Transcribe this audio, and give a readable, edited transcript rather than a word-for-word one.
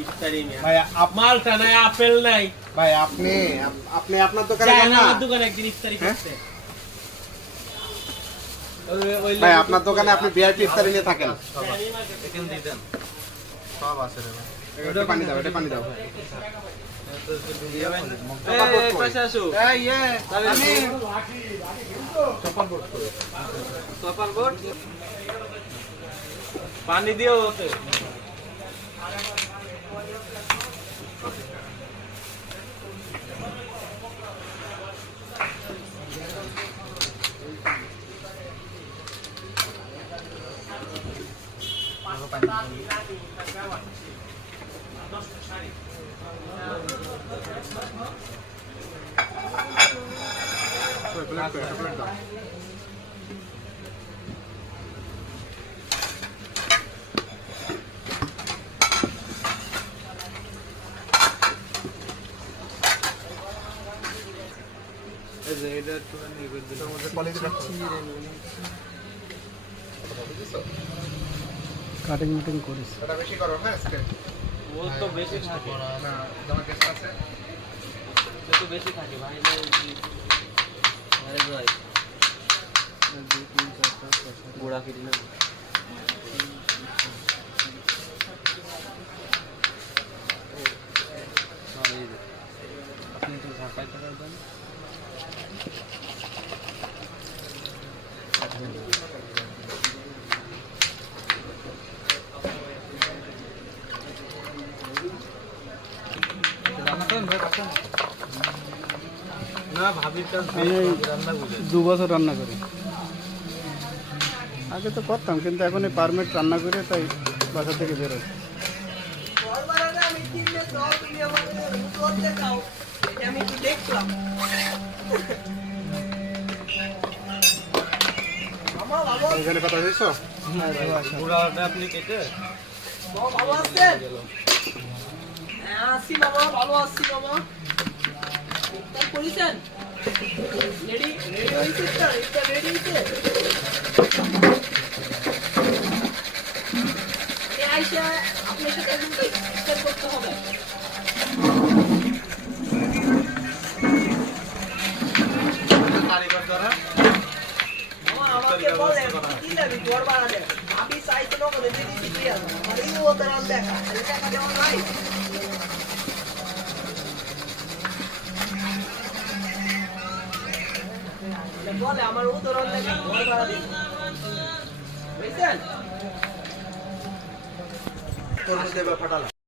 ইফতারি ভাই মালটা নাই, আপেল নাই। ভাই আপনি আপনার দোকানে যান না? আমার দোকানে একদিন ইফতারি করতে। ভাই আপনার দোকানে আপনি ভিআইপি ইফতারি নিয়ে থাকেন। এখান দিয়ে দেন সব আছে রে ভাই। এটা পানি দাও, এটা পানি দাও। এই পাশে আসো। এই আমি সপার বোর্ড পানি দিও ওতে। এই যে এটা একটু নিয়ে করে দিলাম। মধ্যে কোয়ালিটি রাখো। কাটিং মাটিং করিস এটা বেশি করো হ্যাঁ আজকে। ও তো বেশি থাকে না তোমার গেস্ট আছে। ও তো বেশি থাকে ভাই। আরে ভাই 2 3 4 5 গোড়া ফিরি না। আপনি তো ঝাপাই টাকা দেন। না ভাবির কাজ রান্না করে 2 বছর রান্না করি। আগে তো করতাম, কিন্তু এখন এই পারমিট রান্না করে তাই বাসা থেকে বেরোই। এখানে কথা হয়েছো? গোড়াটা আপনি কেটে ভালো আছেন? হ্যাঁ আছি বাবা, ভালো আছি বাবা। ইফতার করেছেন? রেডি হয়েছে ইফতার? ইফতার রেডি হয়েছে? এই আইসা আপনার সাথে একদম ইফতার করতে হবে। কারিগর দ্বারা বাবা, আমাকে বলেন কি লাগবে ঘর বানাতে? আমি চাইতে না বলে দিদি দিদি আছে। আর এই ওদের আন দেখা। এই টাকা দেওয়া নাই। বলে আমার উদাহরণ লেখা ঘর ভাড়া দিন। বুঝছেন? তরমুজ দেবে ফাটালা